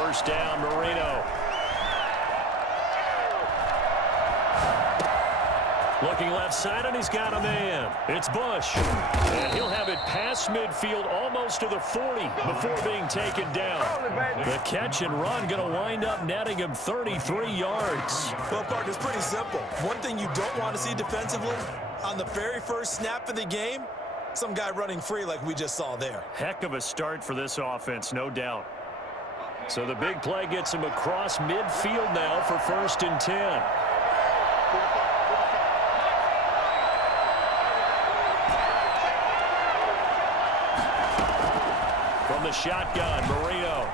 first down, Marino. Looking left side, and he's got a man. It's Bush. And he'll have it past midfield almost to the 40 before being taken down. The catch and run going to wind up netting him 33 yards. Well, Park, it's pretty simple. One thing you don't want to see defensively, on the very first snap of the game, some guy running free like we just saw there. Heck of a start for this offense, no doubt. So the big play gets him across midfield now for 1st and 10. From the shotgun, Marino.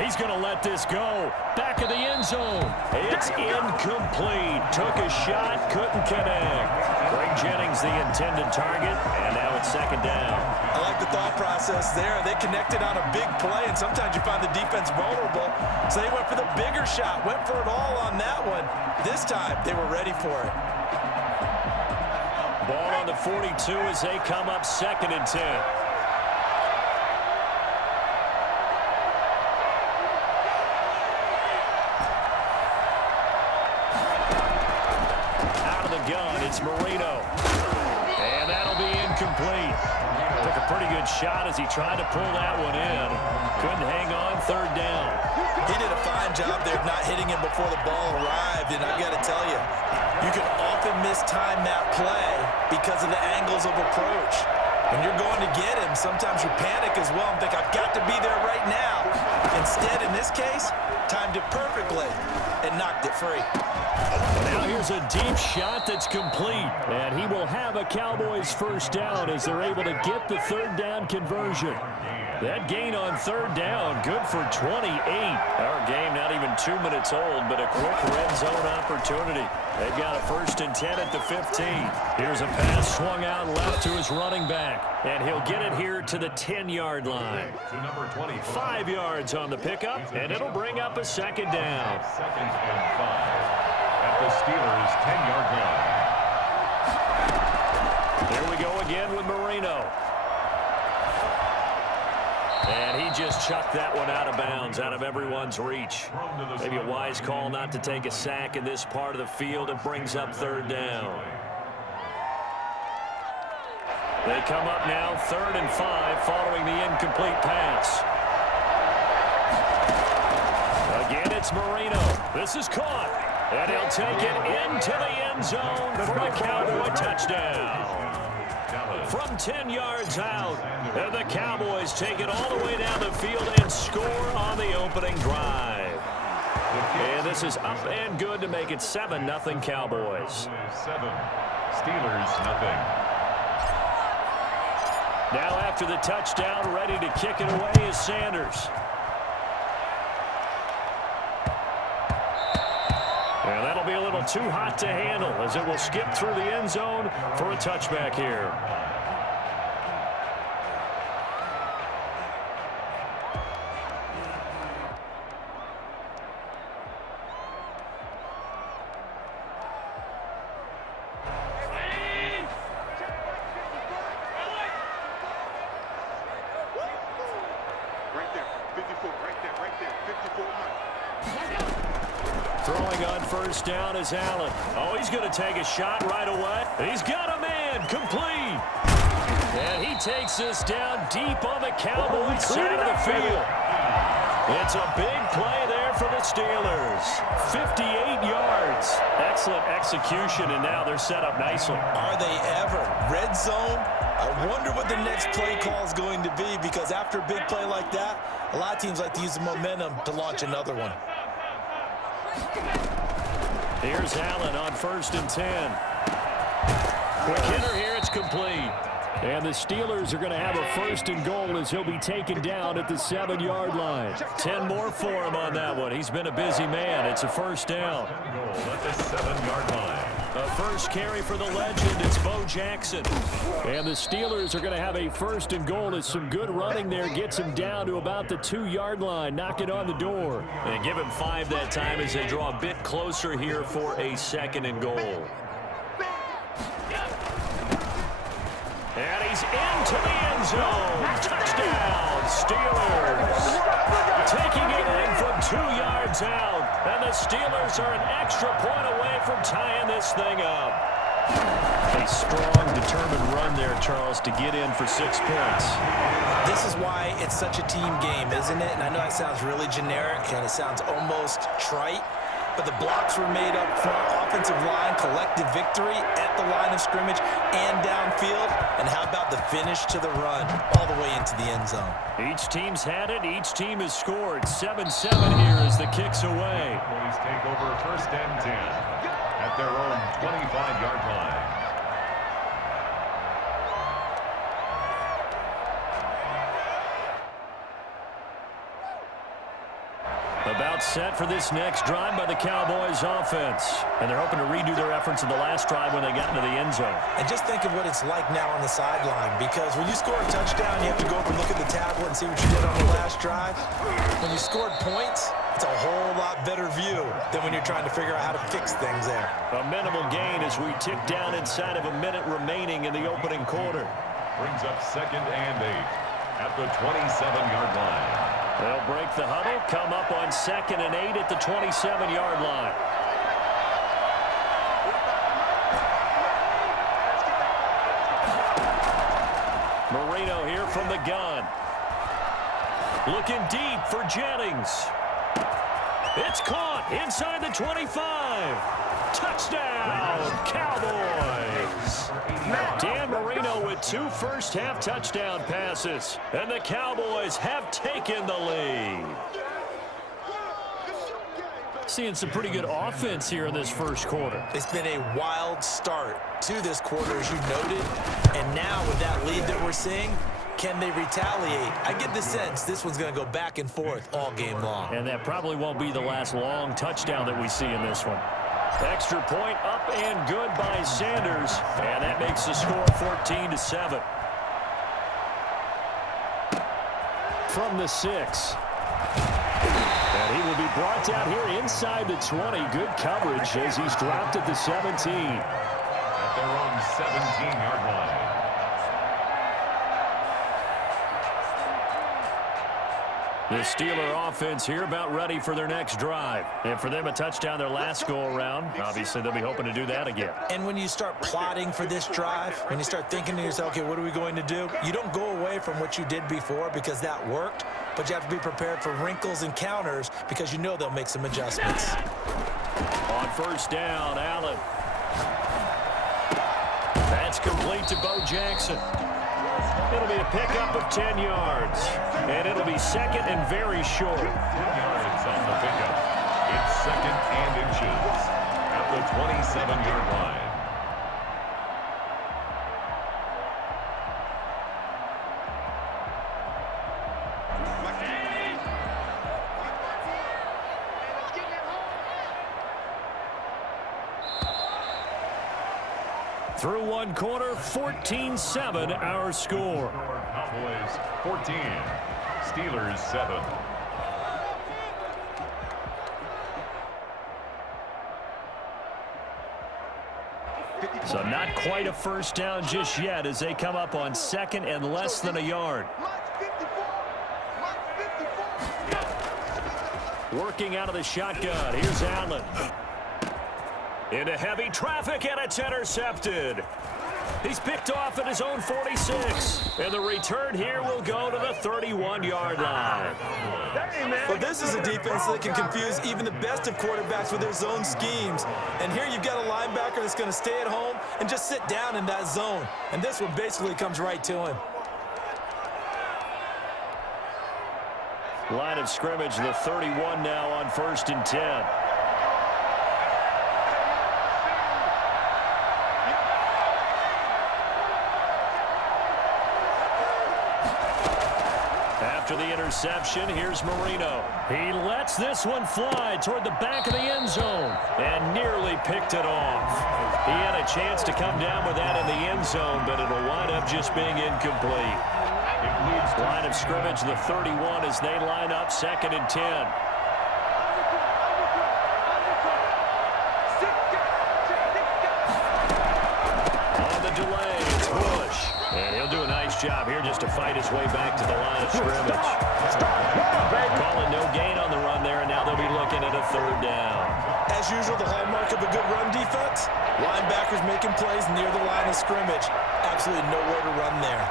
He's going to let this go. Back of the end zone. It's incomplete. Took a shot, couldn't connect. Greg Jennings the intended target, and now it's 2nd down. I like the thought process there. They connected on a big play, and sometimes you find the defense vulnerable. So they went for the bigger shot, went for it all on that one. This time, they were ready for it. Ball on the 42 as they come up 2nd and 10. It's Marino. And that'll be incomplete. Took a pretty good shot as he tried to pull that one in. Couldn't hang on, 3rd down. He did a fine job there of not hitting him before the ball arrived, and I've got to tell you, you can often mistime that play because of the angles of approach. When you're going to get him, sometimes you panic as well and think, I've got to be there right now. Instead, in this case, timed it perfectly and knocked it free. Now here's a deep shot that's complete. And he will have a Cowboys 1st down as they're able to get the 3rd down conversion. That gain on 3rd down, good for 28. Our game not even 2 minutes old, but a quick red zone opportunity. They've got a 1st and 10 at the 15. Here's a pass swung out left to his running back. And he'll get it here to the 10-yard line. 5 yards on the pickup, and it'll bring up a 2nd down. 2nd and 5 at the Steelers' 10-yard line. Here we go again with Marino. And he just chucked that one out of bounds, out of everyone's reach. Maybe a wise call not to take a sack in this part of the field. It brings up 3rd down. They come up now 3rd and 5 following the incomplete pass. Again, it's Marino. This is caught. And he'll take it into the end zone for a Cowboy touchdown. From 10 yards out, and the Cowboys take it all the way down the field and score on the opening drive. And this is up and good to make it 7-0 Cowboys. 7, Steelers nothing. Now after the touchdown, ready to kick it away is Sanders. And that'll be a little too hot to handle as it will skip through the end zone for a touchback here. Throwing on 1st down is Allen. Oh, he's going to take a shot right away. He's got a man, complete. And he takes this down deep on the Cowboys side of the field. It's a big play there for the Steelers. 58 yards. Excellent execution, and now they're set up nicely. Are they ever? Red zone? I wonder what the next play call is going to be, because after a big play like that, a lot of teams like to use the momentum to launch another one. Here's Allen on 1st and 10. Quick hitter here, it's complete. And the Steelers are going to have a 1st and goal as he'll be taken down at the 7-yard line. 10 more for him on that one. He's been a busy man. It's a 1st down. Goal at the 7-yard line. A first carry for the legend. It's Bo Jackson. And the Steelers are going to have a 1st and goal as some good running there gets him down to about the 2-yard line. Knock it on the door. And give him 5 that time as they draw a bit closer here for a 2nd and goal. And he's into the end zone. Touchdown, Steelers. Taking it Bucks are an extra point away from tying this thing up. A strong, determined run there, Charles, to get in for 6 points. This is why it's such a team game, isn't it? And I know that sounds really generic and it sounds almost trite, but the blocks were made up front, offensive line, collective victory at the line of scrimmage and downfield. And how about the finish to the run all the way into the end zone? Each team's had it. Each team has scored. 7-7 here as the kick's away. Boys take over 1st and 10 at their own 25-yard line. About set for this next drive by the Cowboys offense. And they're hoping to redo their efforts in the last drive when they got into the end zone. And just think of what it's like now on the sideline, because when you score a touchdown, you have to go over and look at the tablet and see what you did on the last drive. When you scored points, it's a whole lot better view than when you're trying to figure out how to fix things there. A minimal gain as we tick down inside of a minute remaining in the opening quarter. Brings up 2nd and 8 at the 27-yard line. They'll break the huddle, come up on 2nd and 8 at the 27-yard line. Marino here from the gun. Looking deep for Jennings. It's caught inside the 25. Touchdown, Cowboys. Dan Marino with 2 first-half touchdown passes. And the Cowboys have taken the lead. Seeing some pretty good offense here in this first quarter. It's been a wild start to this quarter, as you noted. And now with that lead that we're seeing, can they retaliate? I get the sense this one's going to go back and forth all game long. And that probably won't be the last long touchdown that we see in this one. Extra point up and good by Sanders. And that makes the score 14-7. From the 6. And he will be brought down here inside the 20. Good coverage as he's dropped at the 17. At their own 17-yard line. The Steeler offense here about ready for their next drive. And for them, a touchdown their last go-around. Obviously, they'll be hoping to do that again. And when you start plotting for this drive, when you start thinking to yourself, okay, what are we going to do? You don't go away from what you did before because that worked, but you have to be prepared for wrinkles and counters because you know they'll make some adjustments. On 1st down, Allen. That's complete to Bo Jackson. It'll be a pickup of 10 yards. And it'll be 2nd and very short. 10 yards on the pickup. It's 2nd and inches at the 27-yard line. Through one quarter, 14-7 our score. Cowboys 14, Steelers 7. So not quite a first down just yet as they come up on 2nd and less than a yard. Working out of the shotgun. Here's Allen. Into heavy traffic, and it's intercepted. He's picked off at his own 46. And the return here will go to the 31-yard line. Well, this is a defense that can confuse even the best of quarterbacks with their zone schemes. And here you've got a linebacker that's going to stay at home and just sit down in that zone. And this one basically comes right to him. Line of scrimmage, the 31 now on 1st and 10. After the interception, here's Marino. He lets this one fly toward the back of the end zone and nearly picked it off. He had a chance to come down with that in the end zone, but it'll wind up just being incomplete. Line of scrimmage, the 31 as they line up 2nd and 10. On the delay, it's Bush. And he'll do a nice job here just to fight his way back to the line of scrimmage. Calling no gain on the run there, and now they'll be looking at a 3rd down. As as usual, the hallmark of a good run defense? Linebackers making plays near the line of scrimmage. Absolutely nowhere to run there.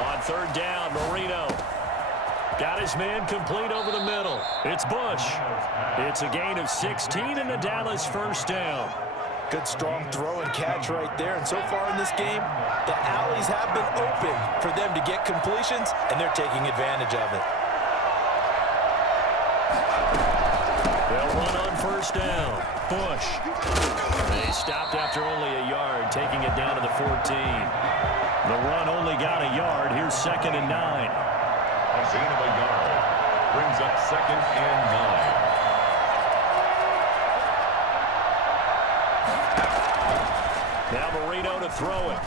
On third down, Marino got his man complete over the middle. It's Bush. It's a gain of 16 and the Dallas first down. Good strong throw and catch right there. And so far in this game, the alleys have been open for them to get completions, and they're taking advantage of it. They'll run on first down. Bush. They stopped after only a yard, taking it down to the 14. The run only got a yard. Here's 2nd and 9. A gain of a yard brings up 2nd and 9. Now Marino to throw it.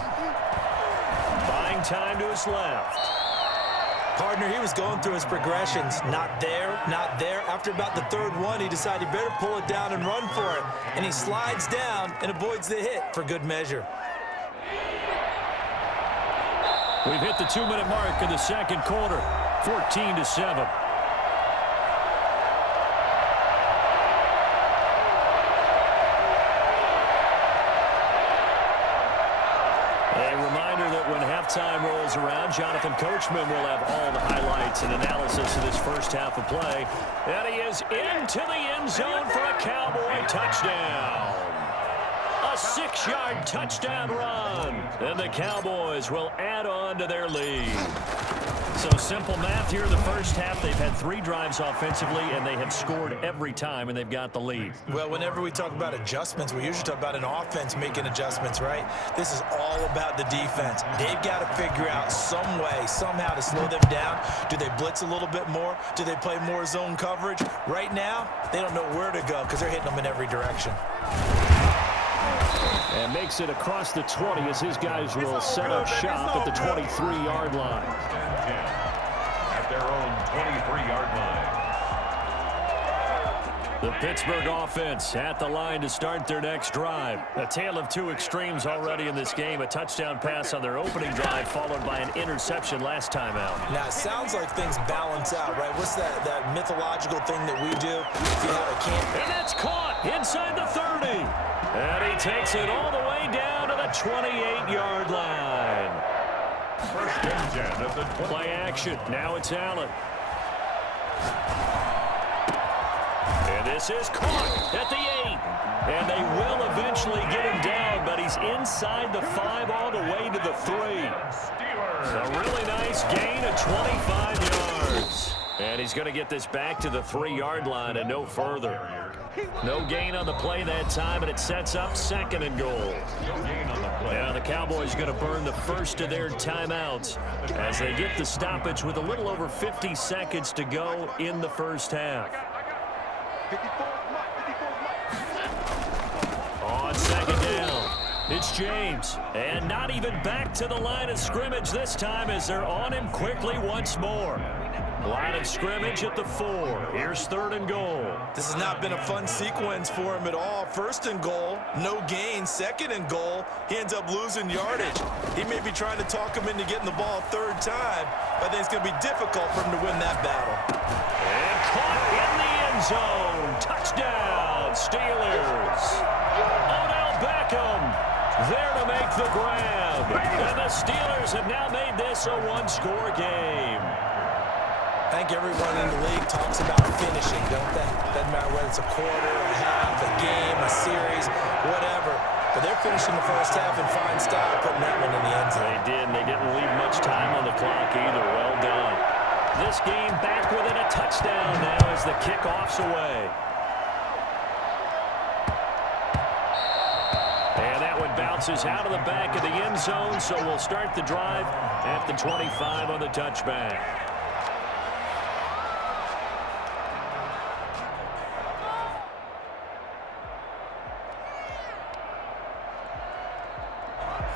Buying time to his left. Partner, he was going through his progressions. Not there, not there. After about the third one, he decided he better pull it down and run for it. And he slides down and avoids the hit for good measure. We've hit the 2-minute mark in the second quarter. 14-7. Halftime rolls around. Jonathan Coachman will have all the highlights and analysis of this first half of play. And he is into the end zone for a Cowboy touchdown. A 6-yard touchdown run. And the Cowboys will add on to their lead. So simple math here in the first half. They've had 3 drives offensively, and they have scored every time, and they've got the lead. Well, whenever we talk about adjustments, we usually talk about an offense making adjustments, right? This is all about the defense. They've got to figure out some way, somehow to slow them down. Do they blitz a little bit more? Do they play more zone coverage? Right now, they don't know where to go because they're hitting them in every direction. And makes it across the 20 as his guys will set up shop at the 23-yard line. At their own 23-yard line. The Pittsburgh offense at the line to start their next drive. A tale of 2 extremes already in this game. A touchdown pass on their opening drive followed by an interception last time out. Now, it sounds like things balance out, right? What's that mythological thing that we do? If you have a camp. And that's caught inside the 30. And he takes it all the way down to the 28-yard line. First and 10 at the 20. Play action. Now it's Allen. And this is caught at the 8. And they will eventually get him down, but he's inside the 5 all the way to the 3. A really nice gain of 25 yards. And he's going to get this back to the 3-yard line and no further. No gain on the play that time, and it sets up 2nd and goal. Now the Cowboys going to burn the first of their timeouts as they get the stoppage with a little over 50 seconds to go in the first half. On 2nd down, it's James. And not even back to the line of scrimmage this time as they're on him quickly once more. Line of scrimmage at the 4. Here's 3rd and goal. This has not been a fun sequence for him at all. 1st and goal, no gain. 2nd and goal, he ends up losing yardage. He may be trying to talk him into getting the ball a 3rd time, but I think it's going to be difficult for him to win that battle. And caught in the end zone. Touchdown, Steelers. Odell Beckham there to make the grab. And the Steelers have now made this a 1-score game. I think everyone in the league talks about finishing, don't they? Doesn't matter whether it's a quarter, a half, a game, a series, whatever. But they're finishing the first half in fine style, putting that one in the end zone. They did, and they didn't leave much time on the clock either. Well done. This game back within a touchdown now as the kickoff's away. And that one bounces out of the back of the end zone, so we'll start the drive at the 25 on the touchback.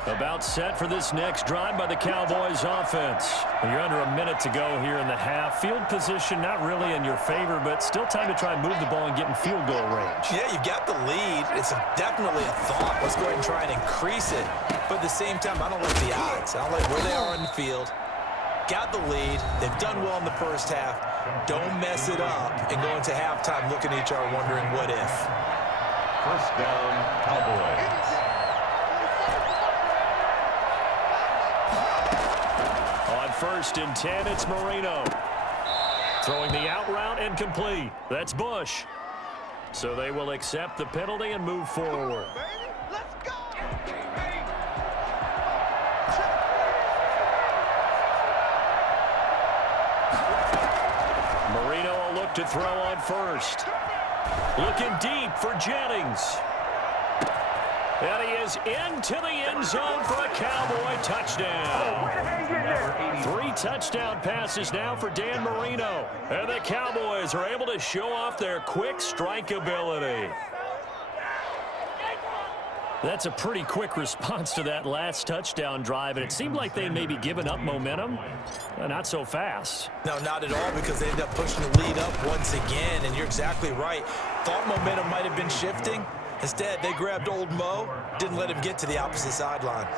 About set for this next drive by the Cowboys offense. You're under a minute to go here in the half. Field position not really in your favor, but still time to try and move the ball and get in field goal range. Yeah, you've got the lead. It's definitely a thought. Let's go ahead and try and increase it. But at the same time, I don't like the odds. I don't like where they are on the field. Got the lead. They've done well in the first half. Don't mess it up and go into halftime looking at each other wondering what if. First down, Cowboys. On 1st and 10, it's Marino. Throwing the out route and complete. That's Bush. So they will accept the penalty and move forward. Let's go! Marino will look to throw on 1st. Looking deep for Jennings. And he is into the end zone for a Cowboy touchdown. 3 touchdown passes now for Dan Marino. And the Cowboys are able to show off their quick strike ability. That's a pretty quick response to that last touchdown drive, and it seemed like they may be giving up momentum. Not so fast. No, not at all, because they end up pushing the lead up once again, and you're exactly right. Thought momentum might have been shifting. Instead, they grabbed old Mo, didn't let him get to the opposite sideline.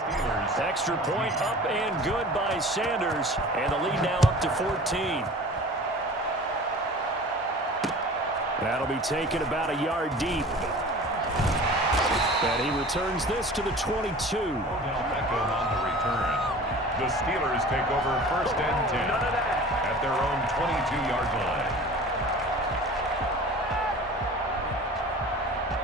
Extra point up and good by Sanders, and the lead now up to 14. That'll be taken about a yard deep. And he returns this to the 22. Beckham on the return. The Steelers take over 1st and 10 at their own 22-yard line.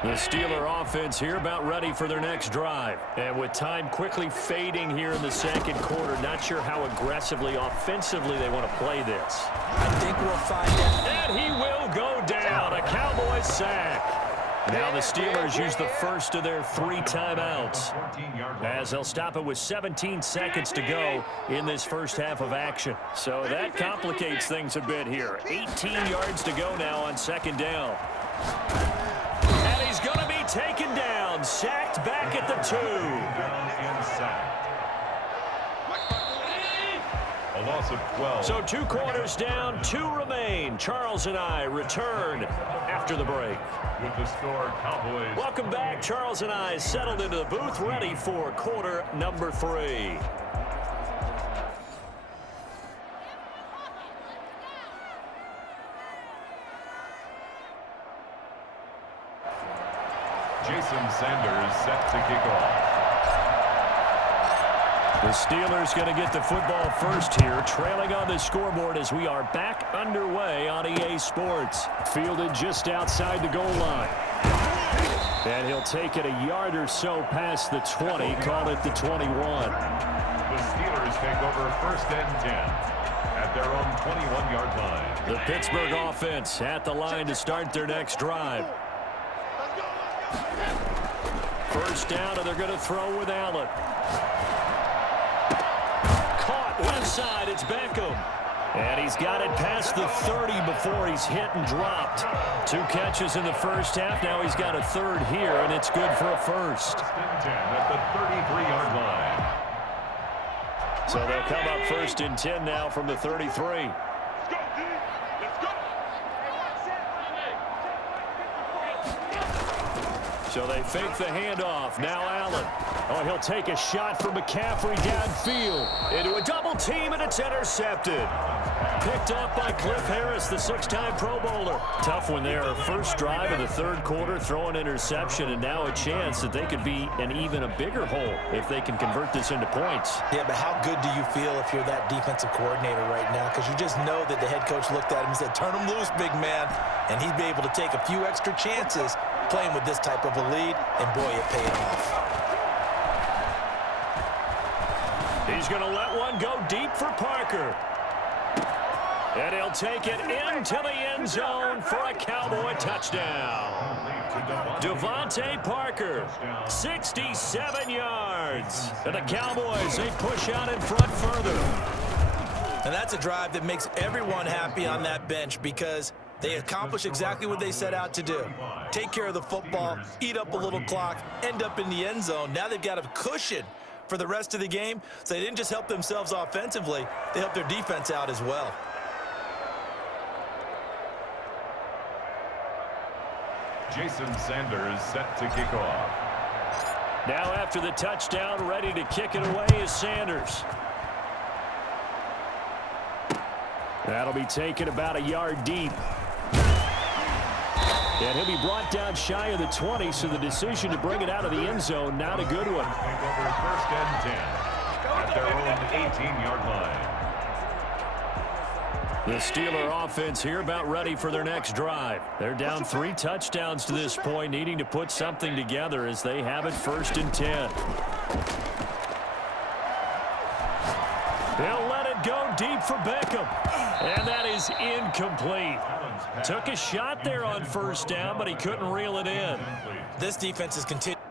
The Steeler offense here about ready for their next drive. And with time quickly fading here in the second quarter, not sure how aggressively, offensively they want to play this. I think we'll find out. And he will go down. A Cowboys sack. Now the Steelers use the first of their 3 timeouts, as they'll stop it with 17 seconds to go in this first half of action. So that complicates things a bit here. 18 yards to go now on 2nd down. And he's going to be taken down, sacked back at the 2. A loss of 12. So 2 quarters down, 2 remain. Charles and I return after the break. With the score, Cowboys. Welcome back. Charles and I settled into the booth, ready for quarter number 3. Jason Sanders set to kick off. The Steelers going to get the football first here, trailing on the scoreboard as we are back underway on EA Sports. Fielded just outside the goal line. And he'll take it a yard or so past the 20, call it the 21. The Steelers take over 1st and 10 at their own 21-yard line. The Pittsburgh offense at the line to start their next drive. First down, and they're going to throw with Allen. Caught left side, it's Beckham. And he's got it past the 30 before he's hit and dropped. 2 catches in the first half. Now he's got a 3rd here, and it's good for a first. 1st and 10 at the 33-yard line. So they'll come up 1st and 10 now from the 33. So they fake the handoff. Now Allen. Oh, he'll take a shot from McCaffrey downfield. Into a double team, and it's intercepted. Picked up by Cliff Harris, the 6-time Pro Bowler. Tough one there. First drive of the 3rd quarter, throw an interception, and now a chance that they could be in even a bigger hole if they can convert this into points. Yeah, but how good do you feel if you're that defensive coordinator right now? Because you just know that the head coach looked at him and said, turn him loose, big man. And he'd be able to take a few extra chances playing with this type of a lead, and boy, it paid off. He's going to let one go deep for Parker. And he'll take it into the end zone for a Cowboy touchdown. Devontae Parker, 67 yards. And the Cowboys, they push out in front further. And that's a drive that makes everyone happy on that bench, because they accomplish exactly what they set out to do. Take care of the football, eat up a little clock, end up in the end zone. Now they've got a cushion for the rest of the game. So they didn't just help themselves offensively, they helped their defense out as well. Jason Sanders set to kick off. Now after the touchdown, ready to kick it away is Sanders. That'll be taken about a yard deep. And he'll be brought down shy of the 20, so the decision to bring it out of the end zone, not a good one. Take over first and 10 at their own 18-yard line. The Steeler offense here about ready for their next drive. They're down 3 touchdowns to this point, needing to put something together as they have it first and 10. They'll let it go deep for Beckham. And that is incomplete. Took a shot there on first down, but he couldn't reel it in. This defense is continuing.